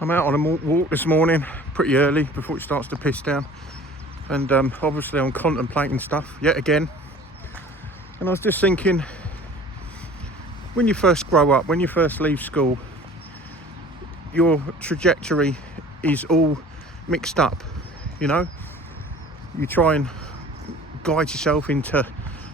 I'm out on a walk this morning, pretty early, before it starts to piss down. And obviously I'm contemplating stuff, yet again. And I was just thinking, when you first grow up, when you first leave school, your trajectory is all mixed up, you know? You try and guide yourself into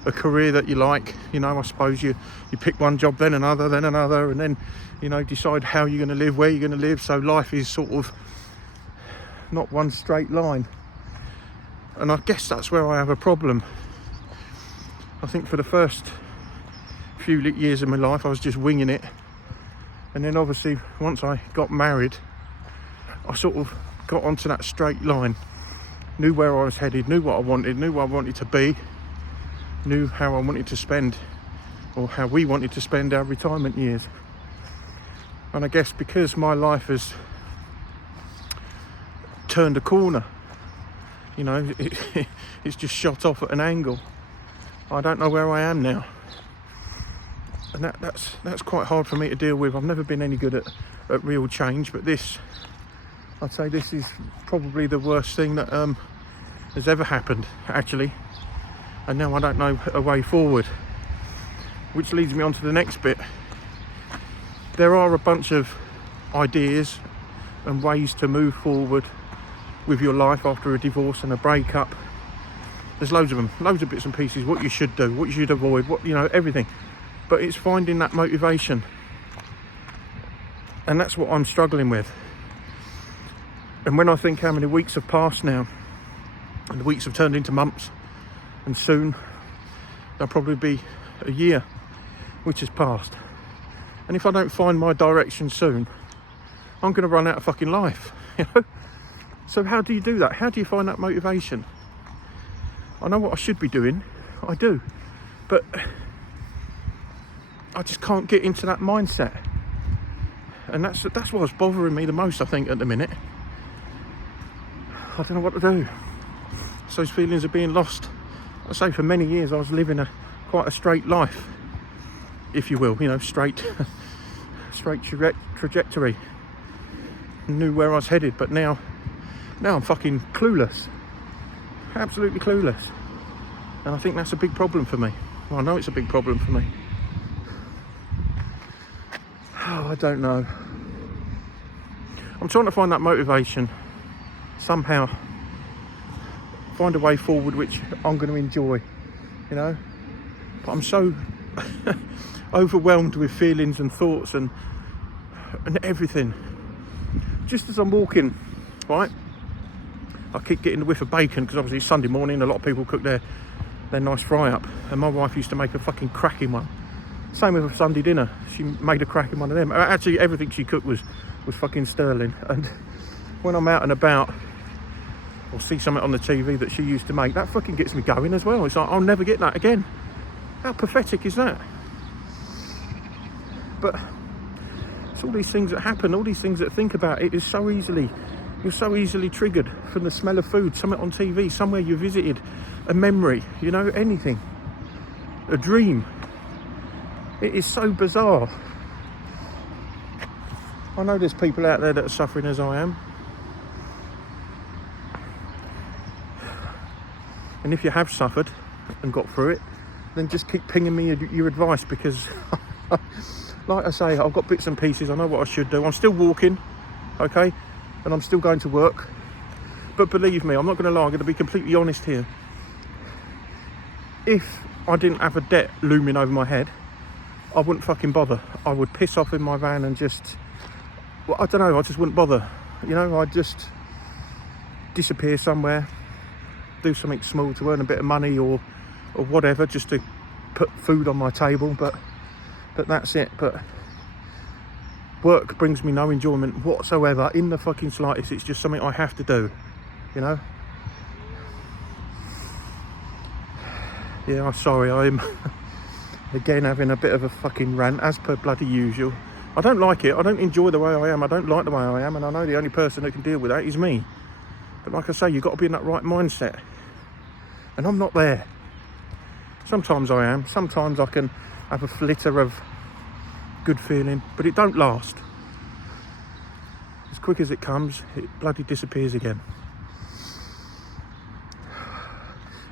a career that you like, you know. I suppose you pick one job, then another, and then, you know, decide how you're going to live, where you're going to live. So life is sort of not one straight line. And I guess that's where I have a problem. I think for the first few years of my life, I was just winging it. And then obviously, once I got married, I sort of got onto that straight line. Knew where I was headed, knew what I wanted, knew what I wanted to be, knew how I wanted to spend, or how we wanted to spend our retirement years. And I guess because my life has turned a corner, you know, it's just shot off at an angle. I don't know where I am now. And that's quite hard for me to deal with. I've never been any good at real change, but this, I'd say this is probably the worst thing that has ever happened, actually. And now I don't know a way forward, which leads me on to the next bit. There are a bunch of ideas and ways to move forward with your life after a divorce and a breakup. There's loads of them, loads of bits and pieces, what you should do, what you should avoid, what, you know, everything. But it's finding that motivation. And that's what I'm struggling with. And when I think how many weeks have passed now, and the weeks have turned into months, and soon there'll probably be a year which has passed. And if I don't find my direction soon, I'm going to run out of fucking life, you know? So how do you do that? How do you find that motivation? I know what I should be doing, I do, but I just can't get into that mindset. And that's what's bothering me the most, I think, at the minute. I don't know what to do. So those feelings of being lost. I say for many years I was living quite a straight life, if you will, you know, straight trajectory. Knew where I was headed, but now I'm fucking clueless. Absolutely clueless. And I think that's a big problem for me. Well, I know it's a big problem for me. Oh, I don't know. I'm trying to find that motivation somehow. Find a way forward which I'm going to enjoy, you know. But I'm so overwhelmed with feelings and thoughts and everything. Just as I'm walking, right, I keep getting the whiff of bacon, because obviously it's Sunday morning, a lot of people cook their nice fry up, and my wife used to make a fucking cracking one. Same with a Sunday dinner, she made a cracking one of them. Actually everything she cooked was fucking sterling. And when I'm out and about or see something on the TV that she used to make, that fucking gets me going as well. It's like, I'll never get that again. How pathetic is that? But it's all these things that happen, all these things that think about it is so easily, you're so easily triggered from the smell of food, something on TV, somewhere you visited, a memory, you know, anything, a dream. It is so bizarre. I know there's people out there that are suffering as I am. And if you have suffered and got through it, then just keep pinging me your advice, because like I say, I've got bits and pieces, I know what I should do. I'm still walking, okay, and I'm still going to work. But believe me, I'm not going to lie, I'm going to be completely honest here. If I didn't have a debt looming over my head, I wouldn't fucking bother. I would piss off in my van and just, well, I don't know, I just wouldn't bother. You know, I'd just disappear somewhere, do something small to earn a bit of money or whatever, just to put food on my table, but that's it. But work brings me no enjoyment whatsoever, in the fucking slightest. It's just something I have to do, you know. Yeah, I'm sorry, I'm again having a bit of a fucking rant, as per bloody usual. I don't like it, I don't enjoy the way I am, I don't like the way I am, and I know the only person that can deal with that is me. But like I say, you've got to be in that right mindset, and I'm not there. Sometimes I am, sometimes I can have a flitter of good feeling, but it don't last. as quick as it comes, it bloody disappears again.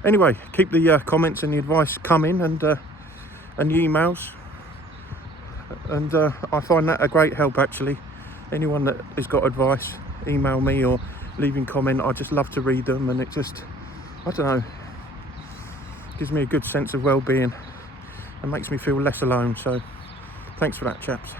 Anyway, keep the comments and the advice coming, and the emails, and I find that a great help actually. Anyone that has got advice, email me or leaving comment. I just love to read them, and it just, I don't know, gives me a good sense of well-being and makes me feel less alone. So thanks for that, chaps.